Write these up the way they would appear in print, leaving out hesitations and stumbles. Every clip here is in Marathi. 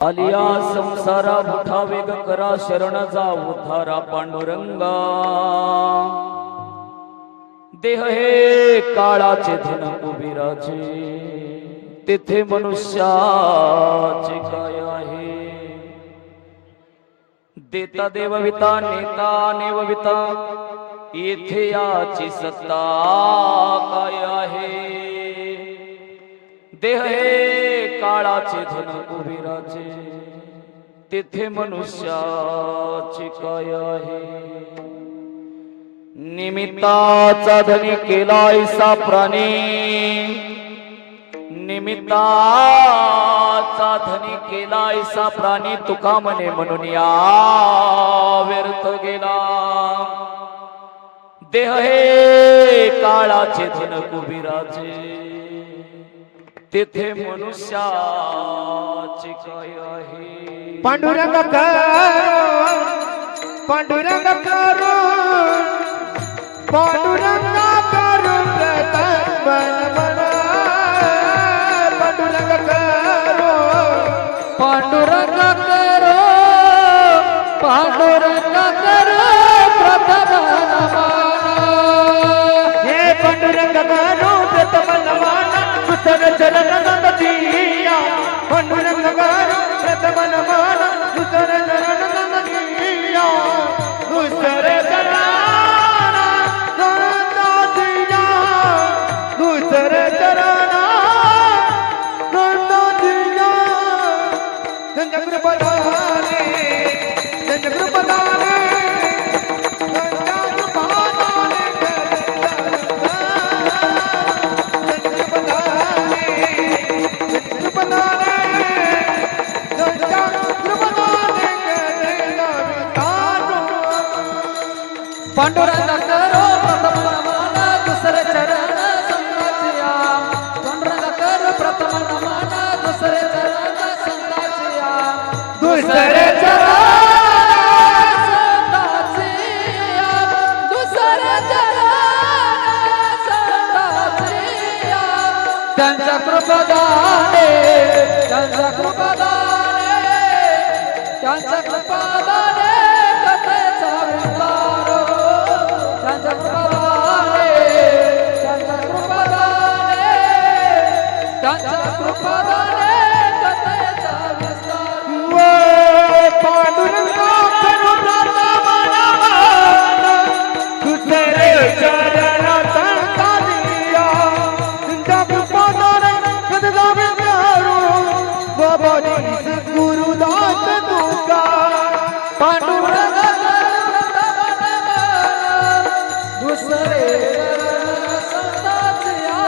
आलिया संसारा मोठा वेग करा शरण जा उद्धारा पांडुरंगा देह हे काळाचे धन कुबीराचे तेथे मनुष्याचे काय आहे देता देवविता नेता नेवविता येथे याची सत्ता काय आहे देह हे काळाचे धन कुबीराचे तेथे मनुष्याचे काय आहे निमित्ताचा धनी केला ऐसा प्राणी निमित्ताचा धनी केला ऐसा प्राणी तुका म्हणे म्हणून या व्यर्थ गेला देह हे काळाचे धन कुबीराचे तेथे मनुष्याचे काय आहे पांडुरंग करून पांडुरंग करून पांडुरंग करून प्रतापन मन पांडुरंग करून पांडुरंग करो पांडुरंग करो प्रथमन हे पांडुरंग करून प्रथमन मन दुसर चरण नंदिया पांडुरंग करून प्रथमन मन दुसर चरण नंदिया दुसर चरण नंदिया दुसर चरण नंदिया चंद्रप्रभाने चंद्रप्रभाने पांडुरंग करो प्रथम नमन दुसरे चरण संताचिया पांडुरंग करो प्रथम नमन दुसरे चरण संताचिया दुसरे चरण संताचिया दुसरे चरण संताचिया त्यांच्या कृपादाने त्यांच्या कृपादाने त्यांच्या कृपादाने कथेचा विस्तार त्यांच्या कृपादाने त्यांच्या कृपादाने त्यांच्या कृपादाने कथेचा विस्तार पांडुरंगा करू प्रथमन दुसरे चरण संतादिया तुझ्या कृपादाने कथेचा विस्तार बाबाजी सद्गुरुदास तुका पांडुरंग दुसरे संताचिया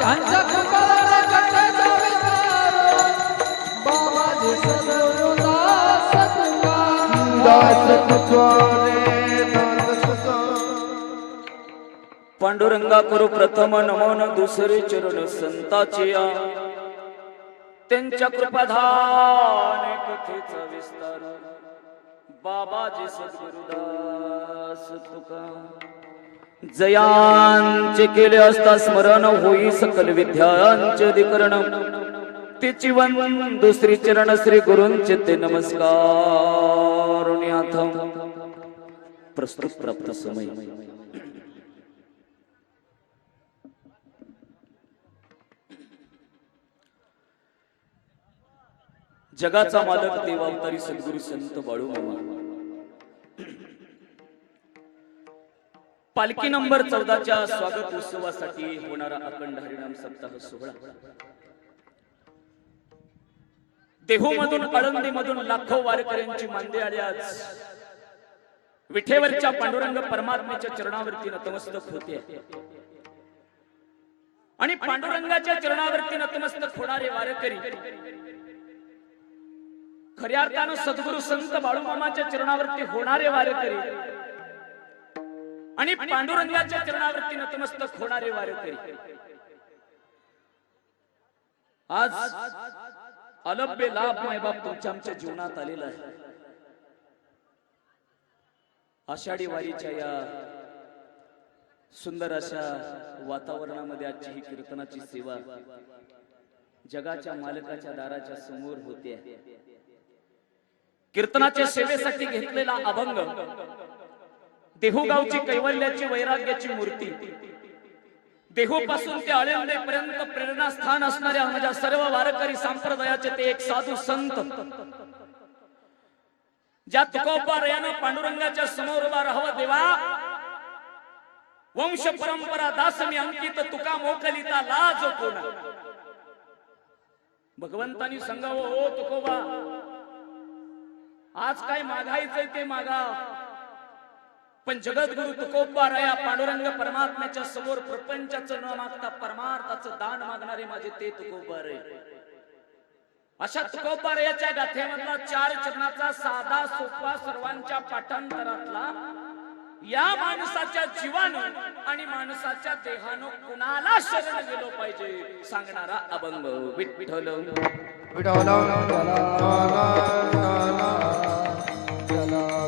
त्यांच्या कृपादाने कथेचा विस्तार बाबाजी सद्गुरुदास तुका दास तुका रे दास तुका पांडुरंगा करू प्रथम नमन दुसरे चरण संताचिया त्यांच्या कृपाधाने कथेचा विस्तार बाबाजी सद्गुरुदास तुका जयांचे केले असता स्मरण होई सकल विद्यांचे अधिकरण तिची वंदू श्री चरण श्री गुरूंचे ते नमस्कार प्रस्तुत प्राप्त समय जगाचा मालक देवावतारी सद्गुरू संत बाळूमामा पालखी नंबर 14च्या स्वागत उत्सवासाठी होणारा अखंड हरिनाम सप्ताह सोहळा देहूमधून आळंदीमधून लाखो वारकऱ्यांची मांदे आली आज विठेवरच्या पांडुरंग परमात्म्याच्या चरणावरती नतमस्तक होते आणि पांडुरंगाच्या चरणावरती नतमस्तक होणारे वारकरी खऱ्या अर्थानं सद्गुरू संत बाळूमामाच्या चरणावरती होणारे वारकरी आणि पांडुरंगाच्या चरणावरती नतमस्तक होणारे वारकरी आज अलभ्य लाभ मायबाप तुमच्या आमच्या जीवनात आलेला आहे आषाढी वारीच्या या सुंदर अशा वातावरणामध्ये आजची ही कीर्तनाची सेवा जगाच्या मालकाच्या दाराच्या समोर होते. कीर्तनाच्या सेवेसाठी घेतलेला अभंग, देहूगावची कैवल्याची वैराग्याची मूर्ती, देहूपासून ते आळंदीपर्यंत प्रेरणास्थान असणाऱ्या माझ्या सर्व वारकरी संप्रदायाचे ते एक साधू संत, ज्या तुकोबारायानं पांडुरंगाच्या समोर उभा राहावं. देवा, वंश परंपरा दास मी अंकित, तुका मोकलिता लाज कोणा. भगवंतानी सांगावं, ओ तुकोबा, आज काय मागायचंय ते मागा, पण जगद्गुरु तुकोबाराया पांडुरंग परमात्म्याच्या समोर प्रपंचाचं न मागता परमार्थाचं दान मागणारे माझे ते तुकोबाराय. अशा तुकोबारायाच्या गाथेमधला 4 चरणाचा साधा सोपा सर्वांच्या पाठांतरातला, या माणसाच्या जीवानं आणि माणसाच्या देहानं कुणाला शरण गेलो पाहिजे सांगणारा अभंग. विठ्ठल विठ्ठला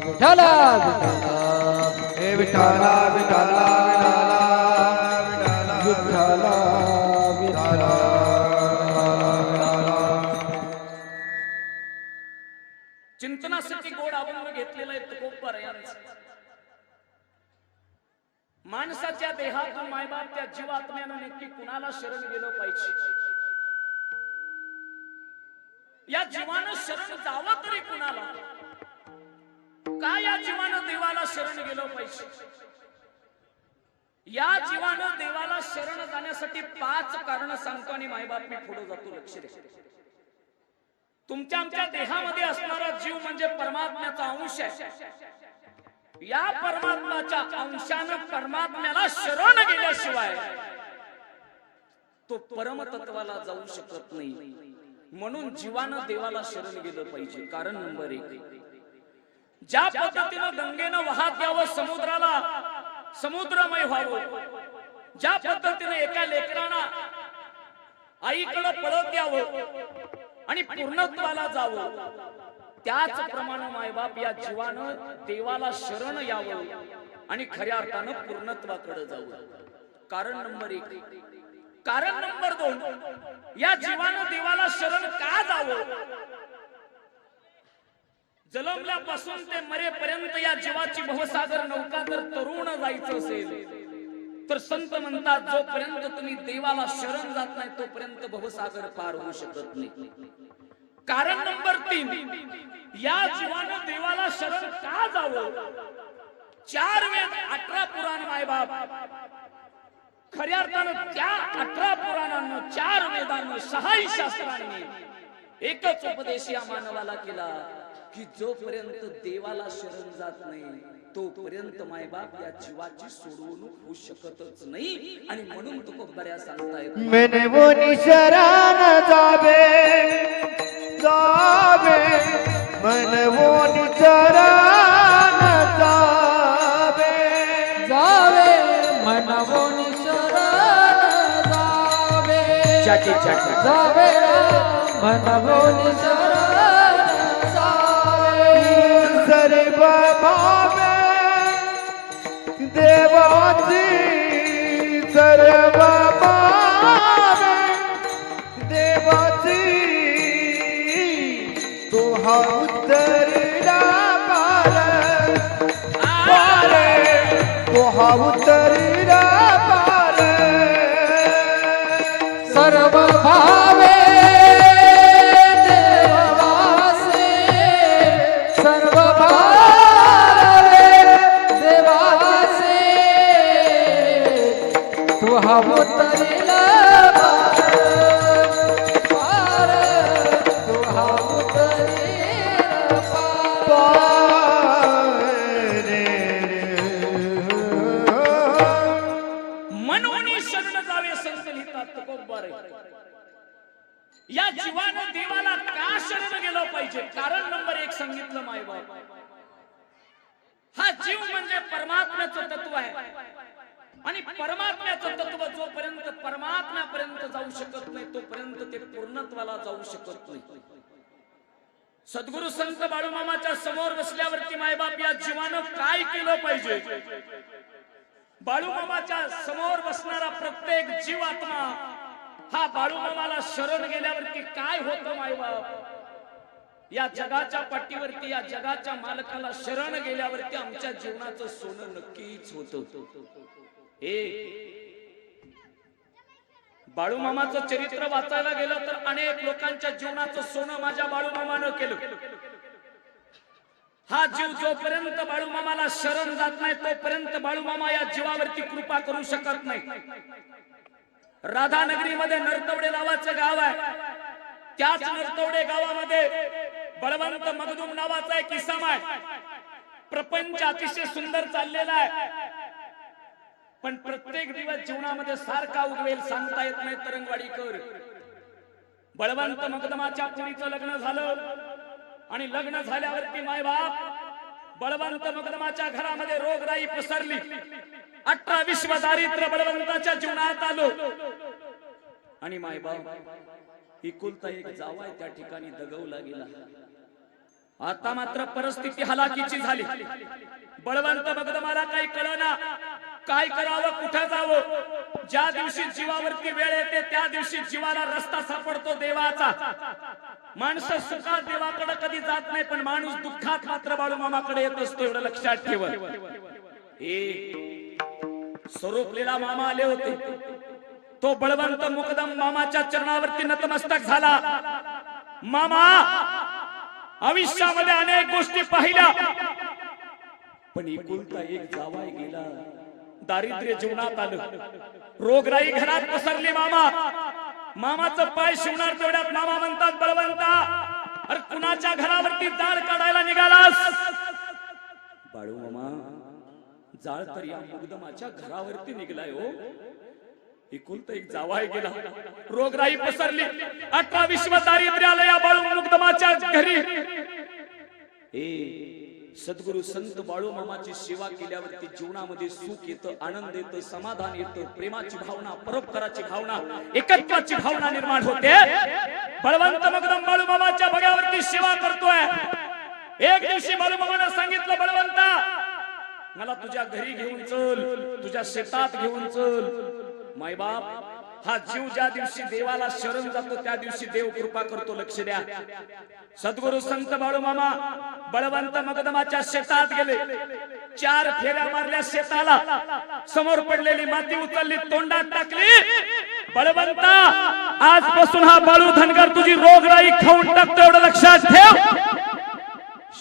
विठ्ठला हे विठ्ठला विठ्ठला विठ्ठला विठ्ठला. चिंतनासाठी गोड अभंग घेतलेला आहे तुकोबारायांचा. माणसाच्या देहातून मायबाप त्या जीवात्म्यानं नक्की कुणाला शरण गेलो पाहिजे, या जीवानं शरण जावं तरी कुणाला, का या जीवानं देवाला शरण गेलो पाहिजे. या जीवानं देवाला शरण जाण्यासाठी 5 कारण सांगतो आणि मायबाप मी पुढे जातो. लक्ष द्या. तुमच्या आमच्या देहामध्ये असणारा जीव म्हणजे परमात्म्याचा अंश आहे. या परमात्म्याच्या अंशानं परमात्म्याला शरण गेल्याशिवाय तो परमतत्वाला जाऊ शकत नाही. म्हणून जीवानं देवाला शरण गेलं पाहिजे. कारण नंबर 1, ज्या पद्धतीनं गंगेनं वाहत यावं, समुद्राला समुद्रमय व्हावं, ज्या पद्धतीनं एका लेकराला आईकडे पळत यावं आणि पूर्णत्वाला जावं, त्याचप्रमाणे मायबाप या जीवानं देवाला शरण यावं आणि खऱ्या अर्थानं पूर्णत्वाकडे जावं. कारण नंबर 1. कारण नंबर 2, या जीवानं देवाला शरण का जावं. जन्मल्यापासून ते मरेपर्यंत या जीवाची भवसागर नौका जर तरुण जायचं असेल तर संत म्हणतात, जोपर्यंत तुम्ही देवाला शरण जात नाही तोपर्यंत भवसागर पार होऊ शकत नाही. कारण नंबर 3, या जीवानं देवाला शरण का जावं. 4 वेद 18 पुराण मायबाप, खऱ्या अर्थानं त्या 18 पुराणांना 4 वेदांना 6 शास्त्रांनी एकच उपदेश या मानवाला केला की जोपर्यंत देवाला शरण जात नाही तोपर्यंत मायबाप या जीवाची सोडवणूक होऊ शकतच नाही. आणि म्हणून तुकोबाराया सांगतायत, मैंने वो निशरण जावे जावे, मन वो निशरण जावे जावे, मन वो निशरण जावे चाटी चाटी जावे, मन वो निशरण जावे. सर्व भावे देवाची, सर्व भावे देवाची, तो हा उतरला पार पार, तो हा उतरला पार. सर्व भावे देवाचे, सर्व भावे देवाचे, तो हा उतरला पार, तो हा उतरला पार. म्हणून शरण जावे संत लिहितात तुकोबाराया. या जीवानं देवाला का शरण गेलं पाहिजे. कारण नंबर 1 सांगितलं मायबाप, हा जीव म्हणजे परमात्म्याचं तत्व आहे आणि परमात्म्याचं तत्व जोपर्यंत परमात्म्यापर्यंत जाऊ शकत नाही तोपर्यंत ते पूर्णत्वाला जाऊ शकत नाही. सद्गुरु संत बाळूमामाच्या समोर बसल्यावरती मायबाप या जीवानं काय केलं पाहिजे. बाळूमामाच्या समोर बसणारा प्रत्येक जीवात्मा हा बाळूमामाला शरण गेल्यावरती काय होतं मायबाप? या जगाच्या पाठीवरती या जगाच्या मालकाला शरण गेल्यावरती आमच्या जीवनाचं सोनं नक्कीच होतं. बाळूमामाचं चरित्र वाचायला गेलं तर अनेक लोकांच्या जीवनाचं सोनं माझ्या बाळूमामानं केलं. हा जीव जोपर्यंत बाळूमामाला शरण जात नाही तोपर्यंत बाळूमामा या जीवावरती कृपा करू शकत नाही. राधानगरीमध्ये नरतवडे नावाचं गाव आहे. त्याच नरतवडे गावामध्ये बळवंत मगदूम नावाचा एक इसम आहे. प्रपंच अतिशय सुंदर चाललेला आहे, पण प्रत्येक दिवस जीवनामध्ये सारखा उगवेल सांगता येत नाही. तरंगवाडीकर बळवंत मगदमाच्या पुरीचं लग्न झालं आणि लग्न झाल्यावरती मायबाप बळवंत मगदमाच्या घरामध्ये रोगराई पसरली. 18 विश्व दारिद्र्य बळवंताच्या जीवनात आलो आणि मायबाप एकुलता एक जावाय त्या ठिकाणी दगवला गेला. आता मात्र परिस्थिती हलाखीची झाली. बळवंत मगदमाला काही कळना काय करावं, कुठं जावं. ज्या दिवशी जीवावरती वेळ येते त्या दिवशी जीवाला रस्ता सापडतो देवाचा. माणसं सुखात देवाकडे कधी जात नाही, पण माणूस दुःखात मात्र बाळूमामाकडे येत असतो. एवढं लक्षात ठेवा. स्वरूपलेला मामा आले होते. तो बळवंत मुकदम मामाच्या चरणावरती नतमस्तक झाला. मामा आयुष्यामध्ये अनेक गोष्टी पाहिल्या, पण एकुलता एक जावाय गेला. दारिद्र्य जीवनात आलं, रोगराई घरात पसरली. मामाचं पाय शिवणार तेवढ्यात मामा म्हणतात, बळवंता अरे कुणाच्या घरावरती जाळ काढायला निघालास? बाळू मामा जाळ तर या मुकदमाच्या घरावरती निघलाय हो. एकुलता एक जावाय गेला, रोगराई पसरली, 18 विश्व दारिद्र्य आलं या बाळू मुकदमाच्या घरी. सद्गुरु संत बाळू मामाची सेवा केल्यावरती जीवनामध्ये सुख येतं, आनंद येतं, समाधान येतं, प्रेमाची भावना, परोपकाराची भावना, एकत्वाची भावना निर्माण होते. बळवंत मगदम बाळू मामाच्या भोग्यावरती सेवा करतोय. एक दिवशी बाळू मामानं सांगितलं, बळवंता मला तुझ्या घरी घेऊन चल, तुझ्या शेतात घेऊन चल. मायबाप हा जीव ज्या दिवशी देवाला शरण जातो त्या दिवशी देव कृपा करतो. लक्ष द्या. सद्गुरु संत बाळू मामा बळवंत मगदमाच्या शेतात गेले. 4 फेऱ्या मारल्या शेताला. समोर पडलेली माती उचलली, तोंडात टाकली. बळवंता आजपासून हा बाळू धनगर तुझी रोगराई खाऊन टाकतो, एवढं लक्षात ठेव.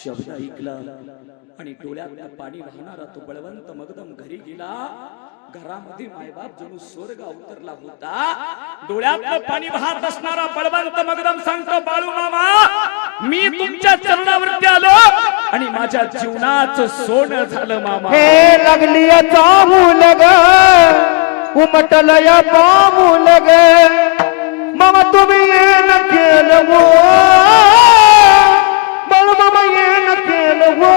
शब्द ऐकला आणि डोळ्यात पाणी वाहणारा तो बळवंत मगदम घरी गेला. घरामध्ये मायबाप जणू स्वर्ग अवतरला होता. डोळ्यात पाणी वाहत असणारा बळवंत मगदम सांगतो, बाळू मामा मी तुमच्या चरणावरती आलो आणि माझ्या जीवनाचं सोनं झालं मामा. हे लागली चामूल ग, उमटल या पामूल ग, मामा तुम्ही येन केलं वो, बाळू मामा येन केलं वो.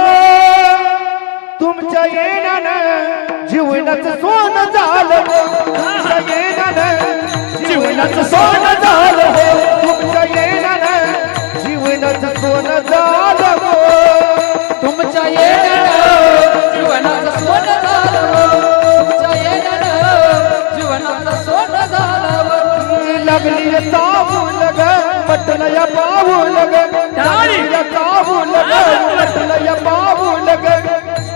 तुमच्या येण्यानं जीवनाचं सोनं झालं, तुमच्या येण्यानं जीवनाचं सोनं झालं, तुमच्या येण्यानं जीवनाचं सोनं झालं, तुमच्या येण्यानं जीवनाचं सोनं झालं, तुमच्या येण्यानं जीवनाचं सोनं झालं. लागली चावूल ग, म्हटलं या पाऊल ग, लागली चावूल ग, म्हटलं या पाऊल ग,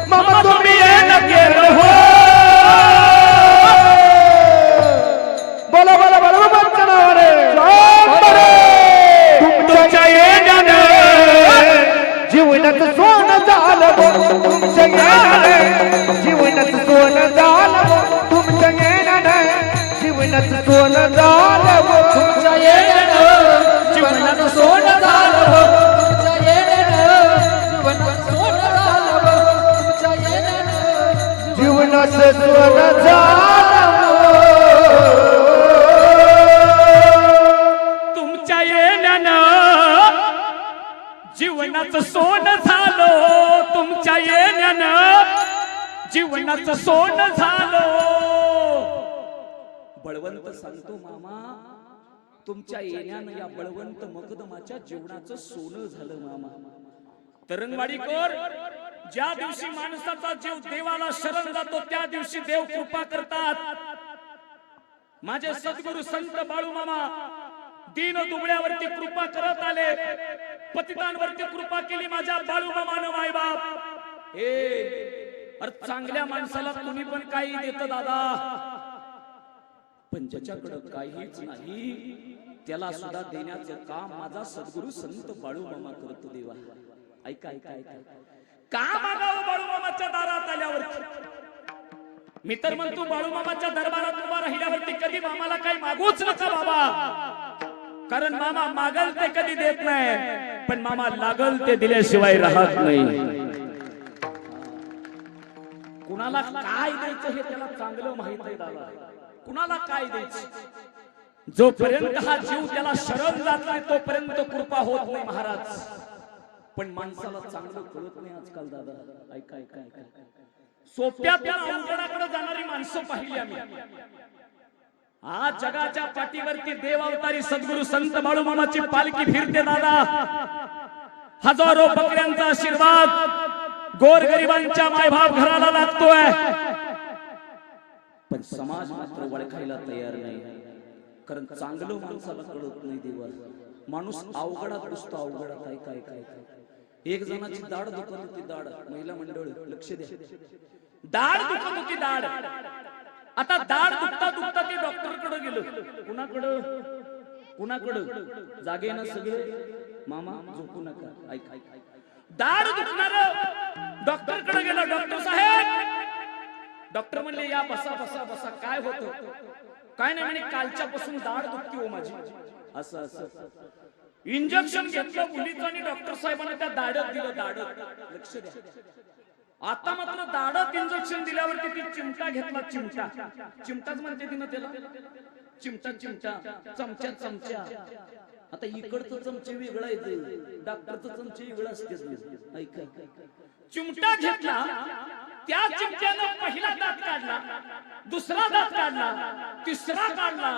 मामा तुम्ही येणं केलं हो. बोला बोला बोला बाबांच्या नावाने. तुमच्या येण्यानं जीवनाचं सोनं झालं, तुमच्या येण्यानं जीवनाचं सोनं झालं, तुमच्या येण्यानं जीवनाचं सोनं झालं, तुमच्या येण्यानं जीवनाचं सोनं झालं, तुमच्या येण्यानं जीवनाचं सोनं झालं, तुमच्या येण्यानं जीवनाचं सोनं झालं, तुमच्या येण्यानं जीवनाचं सोनं झालं, तुमच्या येण्यानं जीवनाचं सोनं झालं. बळवंत सांगतो, मामा तुमच्या येण्यानं या बळवंत मगदमाच्या जीवनाचं सोनं झालं मामा. तरंगवाडीकर ज्या दिवशी माणसाचा जीव देवाला शरण जातो त्या दिवशी देव कृपा करतात. माझे सद्गुरु संत बाळूमामा दीन दुबळ्यावरती कृपा करत आले, पतितांवरती कृपा केली माझ्या बाळूमामानं मायबाप। अरे चांगल्या माणसाला तुम्ही पण काही देत दादा, पण ज्याच्याकडे काहीच नाही त्याला सुद्धा देण्याचं काम माझा सद्गुरु संत बाळूमामा करतो देवा। ऐका ऐका ऐका, का मागावं बाळूमामाच्या दारात आल्यावरती? मी तर म्हणतो बाळूमामाच्या दरबारात उभा राहिल्यावरती कधी मामाला काही मागूच नका बाबा, कारण मामा मागल ते कधी देत नाही, पण मामा लागल ते दिल्याशिवाय राहत नाही। कुणाला काय द्यायचं हे त्याला चांगलं माहित आहे दादा, कुणाला काय द्यायचं। जोपर्यंत हा जीव त्याला शरण जात नाही तोपर्यंत कृपा होत नाही महाराज। पण माणसाला चांगलं कळत नाही आजकाल दादा। ऐका ऐका ऐका, सोप्यातून अवघडाकडे जाणारी माणसं पाहिली आम्ही। आज जगाच्या पाठीवरती देव अवतारी सद्गुरु संत बाळूमामाची पालखी फिरते दादा। हजारो बकऱ्यांचा आशीर्वाद गोरगरिबांच्या मायबाप घराला लागतोय, पण समाज मात्र ओळखायला तयार नाही, कारण चांगलं माणसाला कळत नाही देवा। माणूस अवघडात बसतो, अवघडात। ऐका ऐका ऐका, एक जणाची दाढ दुखत होती, दाढ, महिला मंडळ लक्ष द्या, दाढ दुखत होती दाढ। आता दाढ दुखता दुखता ते डॉक्टर कडे गेलो, कुणाकडं कुणाकडं? जागे ना सगळे मामा, झोपू नका। ऐका ऐका, दाढ दुखणार डॉक्टर कडे गेलो, डॉक्टर साहेब, डॉक्टर म्हणले या बसा बसा बसा, काय होतं? काय नाही म्हणे, कालच्या पासून दाढ दुखती हो माझी। असं असं इंजेक्शन घेतलं मुलीचं आणि डॉक्टर साहेबांनी त्या दाढत दिलं, दाढत, लक्ष द्या। आता मात्र दाढत इंजेक्शन दिल्यावरती ती चिमटा घेतला, चिमटा, चिमटाच म्हणते तिनं त्याला, चिमटा चिमटा, चमचा चमचा। आता इकडचं चमचे वेगळं आहे, डॉक्टरचं चमचे वेगळं असते। ऐका, चिमटा घेतला, त्या चिमट्यानं पहिला दात काढला, दुसरा दात काढला, तिसरा काढला,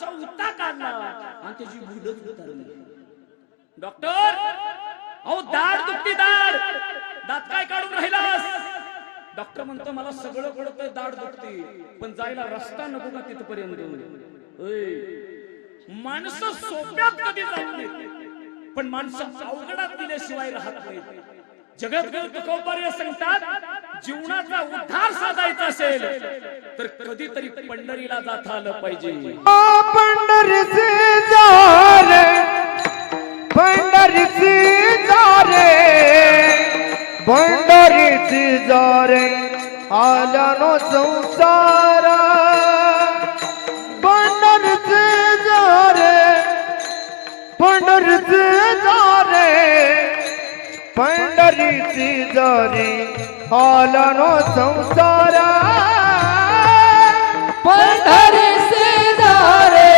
चौथा काढला आणि त्याची भूलच उतरली। डॉक्टर, अहो दाढ दुखती, दाढ, दात काय काढून राहिलास? डॉक्टर म्हणतो मला सगळं कळतंय, दाढ दुखती, पण जायला रस्ता नको का तिथपर्यंत? माणसं सोप्यात कधी जात नाहीत, पण माणसं अवघडात दिल्याशिवाय राहत नाहीत। जगद्गुरु तुकोबार्य सांगतात, जीवनाचा उद्धार साधायचा असेल तर कधीतरी पंढरीला जाता आलं पाहिजे। पंढरीचे जा रे, पंढरीचे जा रे, पंढरीचे जा रे, आला नो संसार। पंढरीचे जा रे, पंढरीचे जा रे, पंढरीचे जा रे, आला नो संसार। पंढरीचे जा रे,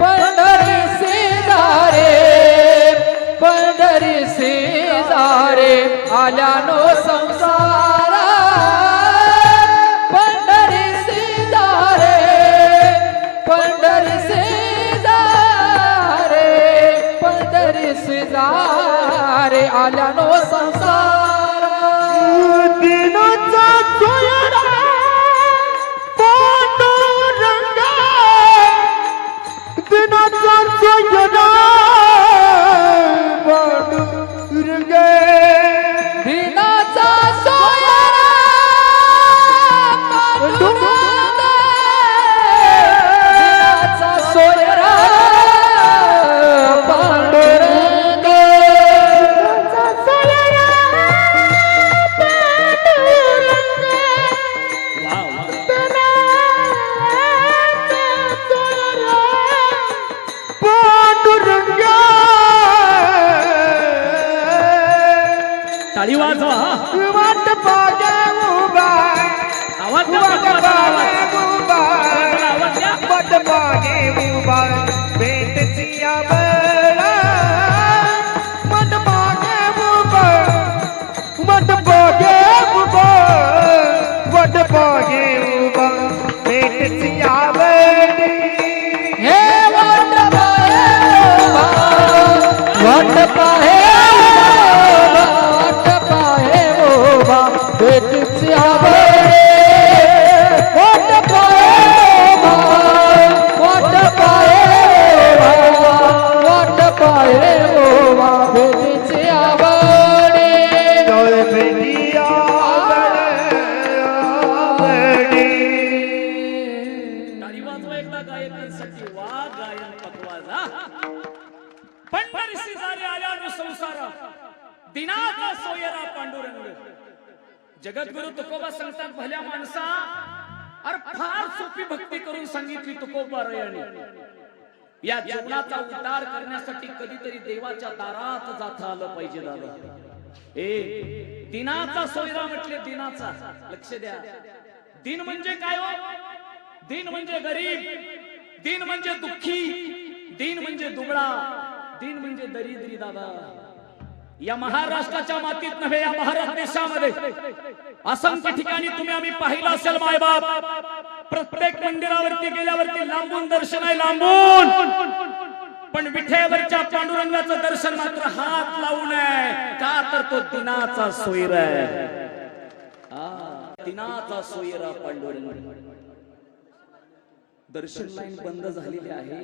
पंढरीचे जा रे, पंढरीचे जा रे, आला नो संसार। पंढरीचे जा रे, पंढरीचे जा रे, पंढरीचे जा रे, आला नो संसार। दिनाचा सोयरा पांडुरंगा, दिनाचा सोयरा पांडुरंगा, दिनाचा सोयरा पांडुरंगा, दिनाचा सोयरा पांडुरंगा, दिनाचा सोयरा पांडुरंगा, वाह वाह, दिनाचा सोयरा पांडुरंगा। टाळी वाजवा, वाट पागे उभा, आवाज द्या, वाट पागे उभा, आवाज द्या। वाट पागे उभा, भेटची आबळा, वाट पागे उभा, वाट पागे उभा, वाट पागे उभा, भेटची आबळी। हे वाट पाहे उभा, भेटची आबळे, वाट दिनाचा सोयरा पांडुरंग. जगद्गुरु तुकोबा सांगतात, भल्या माणसा अरे फार सोपी भक्ती करून सांगितली तुकोबारायाने. या जीवनाचा उद्धार करण्यासाठी कधीतरी देवाच्या दारात जाता आलं पाहिजे दादा. दिनाचा सोयरा म्हटले, दिनाचा. लक्ष द्या, दिन म्हणजे काय हो? दिन म्हणजे गरीब, दिन म्हणजे दुःखी, दिन म्हणजे दुबळा, दिन म्हणजे दरिद्री दादा. या महाराष्ट्राच्या मातीत नव्हे, या भारत देशामध्ये असंख्य ठिकाणी तुम्ही आम्ही पाहिलं असेल मायबाप, प्रत्येक मंदिरावरती गेल्यावरती लांबून दर्शन आहे, लांबून. पण विठ्यावरच्या पांडुरंगाचं दर्शन मात्र हात लावून आहे. का तर तो दिनाचा सोयरा आहे. दिनाचा सोयरा पांडुरंग. दर्शन लाईन बंद झालेली आहे.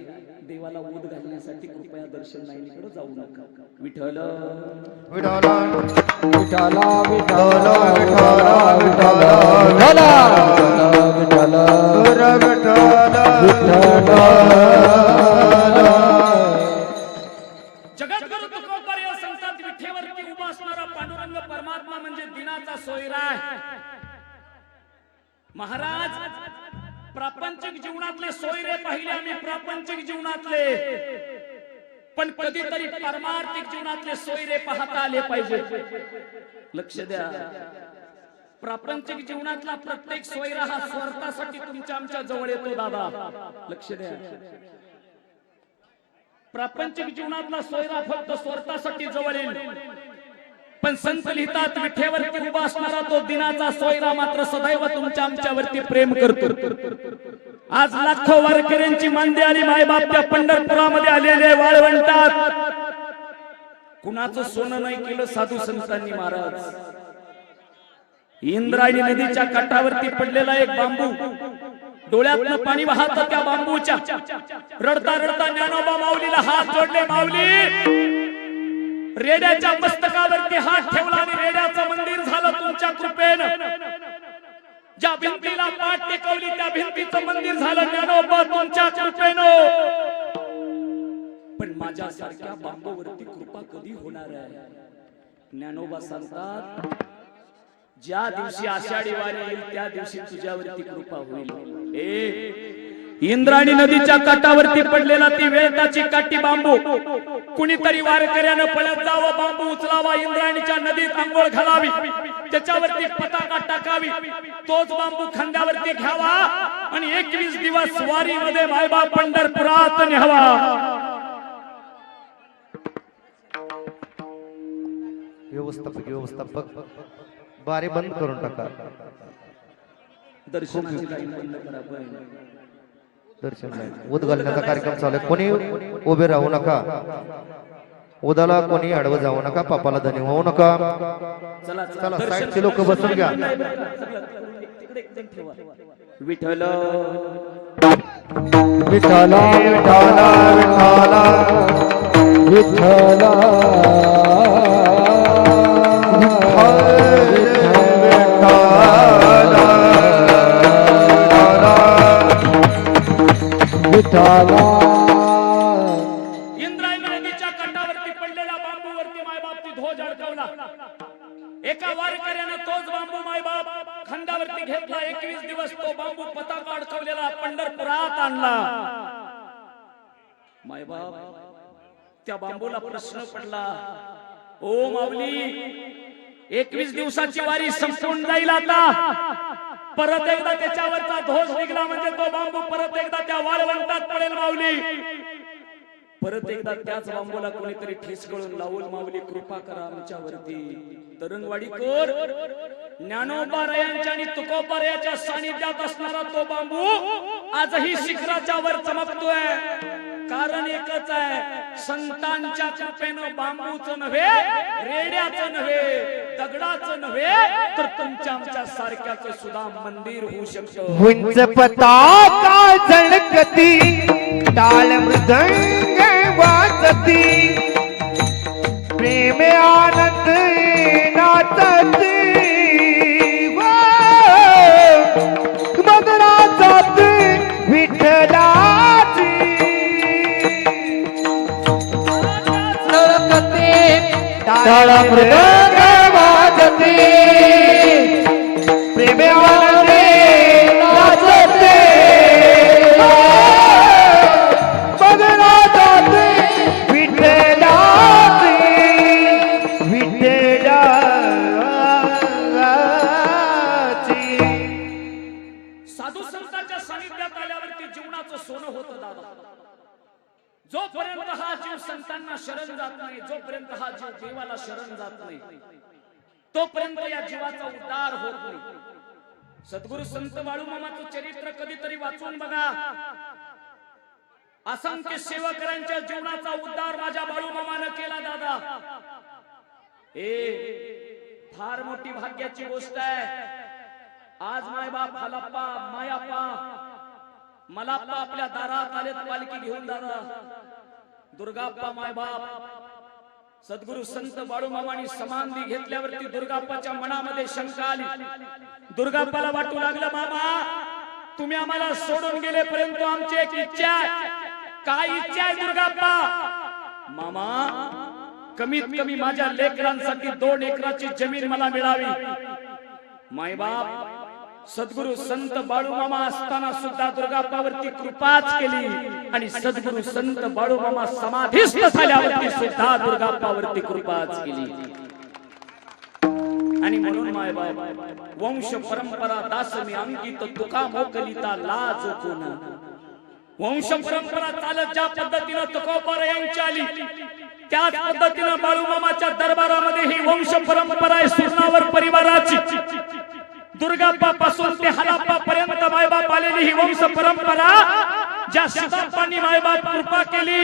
देवाला ऊद घालण्यासाठी कृपया दर्शन लाईनीकडे जाऊ नका. विठ्ठल विठ्ठल विठ्ठल विठ्ठल विठ्ठल जगद्गुरु तुकोबाराय सांगतात, विठ्ठेवरती उभा असणारा पांडुरंग परमात्मा म्हणजे दिनाचा सोयरा आहे. महाराज, प्रापंचिक जीवनातले सोयरे पाहिले आम्ही, प्रापंचिक जीवनातले. पण कधीतरी परमार्थिक जीवनातले सोयरे पाहता आले पाहिजे. लक्ष द्या, प्रापंचिक जीवनातला प्रत्येक सोयरा हा स्वार्थासाठी तुमच्या आमच्या जवळ येतो दादा. लक्ष द्या, प्रापंचिक जीवनातला सोयरा फक्त स्वार्थासाठी जवळ येईल. पण संत लिहितात, विठ्ठेवरती उभा असणारा तो दिनाचा सोयरा मात्र सदैव तुमच्या आमच्यावरती प्रेम करतो. आज लाखो वारकऱ्यांची मांदी आली मायबापच्या पंढरपुरामध्ये आलेले वाळवंटात. कुणाचं सोनं नाही केलं साधू संतांनी महाराज. इंद्रायणी नदीच्या काठावरती पडलेला एक बांबू, डोळ्यातनं पाणी वाहत त्या बांबूच्या. रडता रडता ज्ञानोबा माऊलीला हात जोडले, माऊली. रेड्याच्या मस्तकावरती हात ठेवला आणि रेड्याचं मंदिर झालं तुमच्या कृपेनं. ज्या भिंतीला पाठ टेकवली त्या भिंतीचं मंदिर झालं ज्ञानोबा तुमच्या कृपेनं. पण माझ्या सारख्या बांबूवरती कृपा कधी होणार आहे? ज्ञानोबा सांगतात, ज्या दिवशी आषाढी वारी येईल त्या दिवशी तुझ्यावरती कृपा होईल. इंद्रायणी नदीच्या काठावरती पडलेला ती वेळताची काठी बांबू, कुणीतरी वारकऱ्यानं पळत जावं, बांबू उचलावा, इंद्रायणीच्या नदीत आंघोळ घालावी, त्याच्यावरती पताका टाकावी, तोच बांबू खांद्यावरती घ्यावा आणि 21 दिवस वारीमध्ये मायबाप पंढरपुरात न्यावा. व्यवस्थापक बारी बंद करून टाका. दर्शनाची लाईन बंद करा. दर्शन उद घालण्याचा कार्यक्रम चालू आहे. कोणी उभे राहू नका. उदाला कोणी आडवं जाऊ नका. पापाला धनी होऊ नका. चला साईडचे लोक बसून घ्या. विठ्ठल विठ्ठल विठ्ठल विठ्ठल इंद्रायणी नदीच्या काठावरती पडलेल्या बांबूवरती मायबापची ध्वज अडकवला. एका वारकऱ्यानं तोच बांबू मायबाप खांद्यावरती घेतला. 21 दिवस तो बांबू पताका अडकवलेला पंढरपुरात आणला. मायबाप त्या बांबूला प्रश्न पडला, ओ माऊली, 21 दिवसाची वारी संपून जाईल आता. परत एकदा त्याच्यावरचा ध्वज निघला म्हणजे तो बांबू परत एकदा त्या वाळवंटात पडेल माऊली. परत एकदा त्याच बांबूला कोणीतरी ठेस करून लावून, माऊली कृपा करा आमच्यावरती. तरंगवाडीकर ज्ञानोबारायांच्या आणि तुकोबारायाच्या सानिध्यात असणारा तो बांबू आजही शिखराच्या वर चमकतोय. कारण एकच आहे, संतांच्या कृपेनं बांबूचं नव्हे, रेड्याचं नव्हे, दगडाचं नव्हे, तर तुमच्या आमच्या सारख्याचं सुद्धा मंदिर होऊ शकतं. उंच पताका झळकती, टाळ मृदंग वाजती, प्रेम आनंद नाचती, मगरा जाती विठ्ठलाची. टाळ मृदंग वाजते प्रेमाने नाचते बघला जाते विठ्ठलाची साधू संतांच्या सानिध्यात आल्यावरती जीवनाचं सोनं होतं दादा. जोपर्यंत हा जीव संतांना शरण जात नाही, जोपर्यंत हा जीव देवाला शरण जात नाही, तोपर्यंत या जीवाचा उद्धार होत नाही. सद्गुरु संत बाळूमामाचं चरित्र कधीतरी वाचून बघा. असंख्य सेवकरांच्या जीवनाचा उद्धार माझ्या बाळूमामानं केला दादा. फार मोठी भाग्याची गोष्ट आहे. आज मायबाप हलप्पा मायाप्पा मलाप्पा आपल्या दारात आलेत पालखी घेऊन दादा. दुर्गाप्पा मायबाप सद्गुरु संत बाळूमामांनी समाधी घेतल्यावरती दुर्गाप्पाच्या मनामध्ये शंका आली. दुर्गाप्पाला वाटू लागलं, मामा तुम्ही आम्हाला सोडून गेले, परंतु आमची एक इच्छा आहे. काय इच्छा आहे दुर्गाप्पा? मामा कमीत कमी माझ्या लेकरांसाठी 2 एकराची जमीन मला मिळावी. मायबाप सद्गुरु संत बाळूमामा असताना सुद्धा दुर्गाप्पावरती कृपाच केली आणि सद्गुरु संत बाळूमामा समाधीस्थ झाल्यावरती सुद्धा दुर्गाप्पावरती कृपाच केली. आणि म्हणून मायबाप वंश परंपरा दास मी अंकित तुका मोकलिता लाज कोण. वंश परंपरा चालत ज्या पद्धतीनं तुकोबार यांची आली त्याच पद्धतीनं बाळूमामाच्या दरबारामध्ये ही वंश परंपरा आहे सुरनावर परिवाराची. दुर्गाप्पा पासून ते हलाप्पा पर्यंत मायबाप आलेली ही वंश परंपरा ज्या सिद्धांतांनी मायबाप कृपा केली.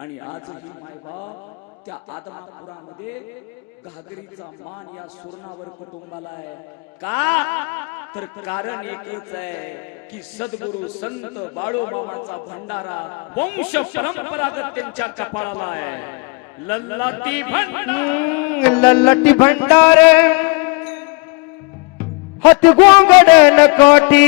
आणि आजही मायबाप त्या आदमापुरामध्ये घागरीचा मान या सुरनावर कुटुंबाला आहे. का तर कारण एकच आहे की सद्गुरु संत बाळूमामाचा भंडारा वंश परंपरागत त्यांच्या कपाळाला आहे. लल्लटी भंडारे हाती गोंगड नकोटी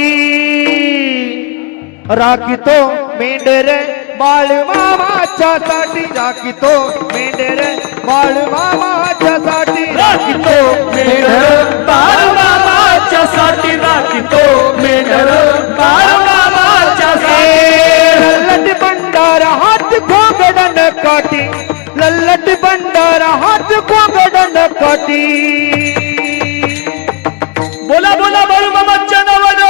राखीतो मेंढरे बाळूमामाच्या साठी. राखीतो मेंढरे बाळूमामाच्या साठी. राखीतो मेंढर बाळूमामाच्या साठी. राखीतो मेंढर बाळूमामाच्या साठी. लल्लटी भंडारा हात गोंगड नकोटी. लल्लटी भंडारा हात गोंगड नकोटी. बोला बोला बाळूमामाच्या नावानं.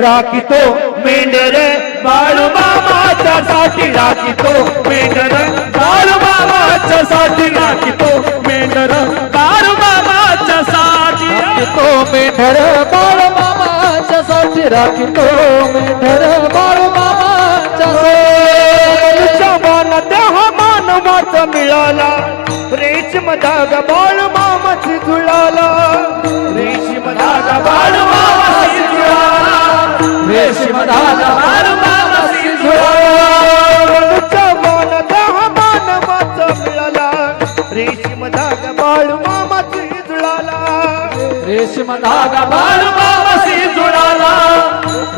राखीतो मेंढरे बाळूमामाच्या साठी. राखीतो मेंढर बाळूमामाच्या साठी. राखीतो मेंढर बाळूमामाच्या साठी. राखीतो मेंढर बाळूमामाच्या साठी. राखीतो मेंढर बाळूमामाच्या साठी. देह मानवाचा मिळाला रेशम धागा बाळूमामाची जुळाला. रेशम धागा बाळूमामाची जुळाला. रेशम धागा बाळूमामाची जुळाला. देह मानवाचा मिळाला रेशम धागा बाळूमामाची जुळाला. रेशम धागा बाळूमामाची जुळाला.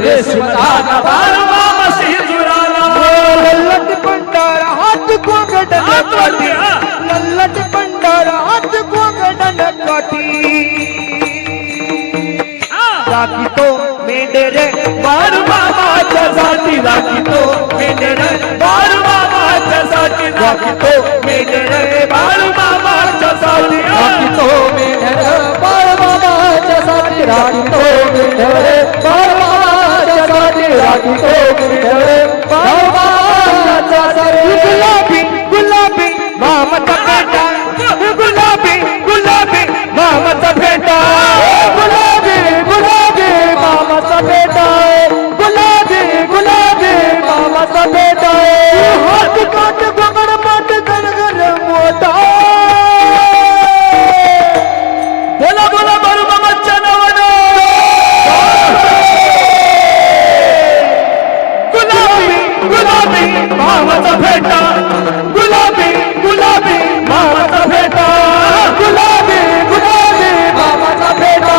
रेशम धागा बाळूमामाची जुळाला. लल्लट भंडारा हात गोंगड नकोटी. लल्लट भंडारा हात गोंगड नकोटी. राखीतो मेंढरे बाळूमामाच्या साठी. राखीतो मेंढरे बाळूमामाच्या साठी. राखीतो मेंढरे बाळूमामाच्या साठी. राखीतो मेंढरे बाळूमामाच्या साठी. राखीतो मेंढरे बाळूमामाच्या साठी. राखीतो मेंढरे बाळूमामाच्या साठी. गुलाबी गुलाबी मामाचा फेटा. गुलाबी गुलाबी मामाचा फेटा. गुलाबी गुलाबी मामाचा फेटा. गुलाबी गुलाबी मामाचा फेटा. हात काट गोंगड माट गणगर मोठा. बोला बोला बाळूमामाच्या नावानं. गुलाबी गुलाबी मामाचा फेटा. गुलाबी गुलाबी मामाचा फेटा. गुलाबी गुलाबी मामाचा फेटा.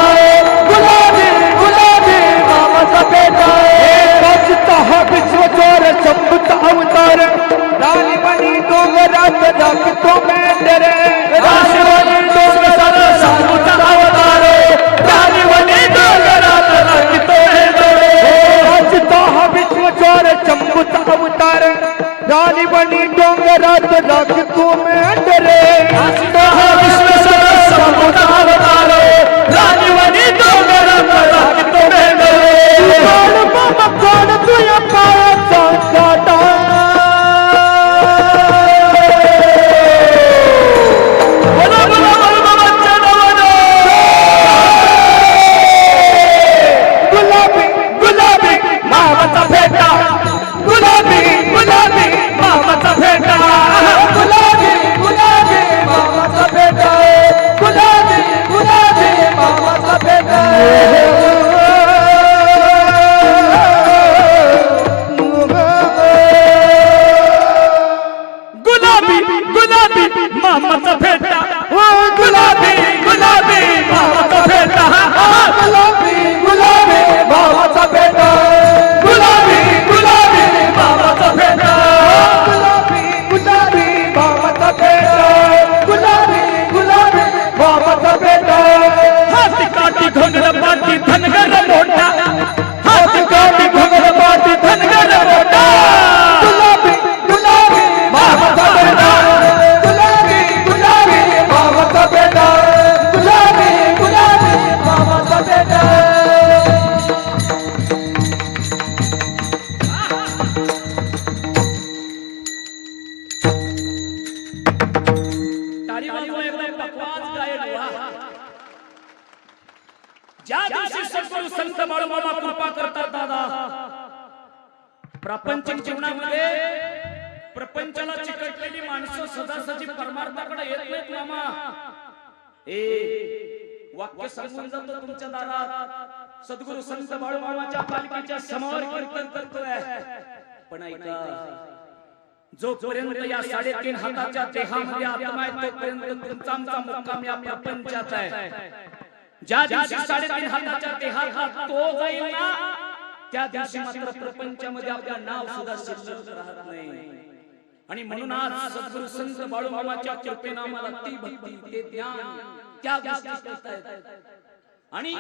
गुलाबी गुलाबी मामाचा फेटा. विश्वचोर शंभूचा अवतार राणी रात राखतो मेंढरे राजवणी डोंगरात साधूचा अवतार राजवणी डोंगरात राखतो मेंढरे वाचतो हा विश्वचोर चंबूचा अवतार राजवणी डोंगरात राखतो मेंढरे वाचतो हा विश्वचोर चंबूचा अवतार राजवणी डोंगरात राखतो मेंढरे कोण बाबा कोण तुझ्या पायाचा काटा गुलाबी गुलाबी मामाचा फेटा गुलाबी गुलाबी मामाचा फेटा गुलाबी गुलाबी मामाचा फेटा गुलाबी गुलाबी मामाचा फेटा गुलाबी गुलाबी मामाचा फेटा ओ गुलाबी गुलाबी मामाचा फेटा गुलाबी गुलाबी मामाचा फेटा गुलाबी गुलाबी मामाचा फेटा गुलाबी गुलाबी मामाचा फेटा गुलाबी गुलाबी मामाचा फेटा हाती काठी घोंगड पाठी धनगर मोठा हाती काठी घोंगड पाठी धनगर मोठा गुलाबी गुलाबी मामाचा फेटा गुलाबी गुलाबी मामाचा फेटा गुलाबी गुलाबी मामाचा फेटा टाळी वाजवा एकदम बकवास गायक वा. ज्या दिवशी सद्गुरू संत बाळूमामा कृपा करतात दादा प्रापंचिक जीवनामध्ये प्रपंचाला चिकटलेली माणसं सदासजी परमार्थाकडे येत नाहीत मामा. वाक्य सांगून जातो तुमच्या दारात सद्गुरू संत बाळूमामाच्या पालखीच्या समोर कीर्तन करतोय. पण ऐका जोपर्यंत या 3.5 हाताच्या देहामध्ये आत्मा आहे तोपर्यंत तुमचा आमचा मुक्काम या प्रपंचात आहे. ज्या दिवशी 3.5 हाताच्या देहाचा तो जाईल ना त्या दिवशी मात्र प्रपंचामध्ये आपलं नाव सुद्धा शिल्लक राहत नाही. आणि म्हणून आज सद्गुरू संत बाळूमामाच्या कृपेने आम्हाला ती भक्ती ते ज्ञान त्या गोष्टी कळतायत. आणि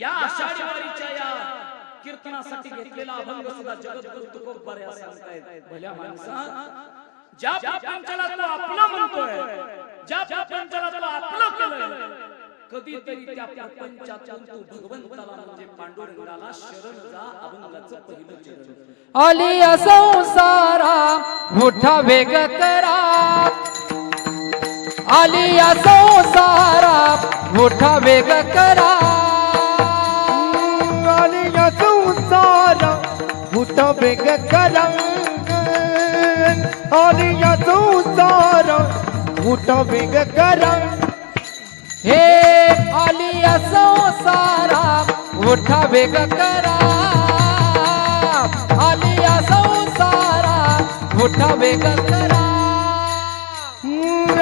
या आषाढी वारीच्या या कीर्तनासाठी घेतलेला अभंग सुद्धा जगद्गुरु तुकोबारे सांगतायत. भल्या माणसा ज्या प्रपंचाला तो आपला म्हणतोय ज्या प्रपंचाला तो आपलं केलंय कधीतरी त्या प्रपंचातून तू भगवंताला म्हणजे पांडुरंगाला शरण जा. अभंगाचं पहिलं चरण आली या संसारा मोठा वेग करा आली या संसारा मोठा वेग करा आली या संसारा मोठा वेग करा आली या संसारा मोठा वेग करा हे आली या संसारा मोठा वेग करा आली या संसारा मोठा वेग करा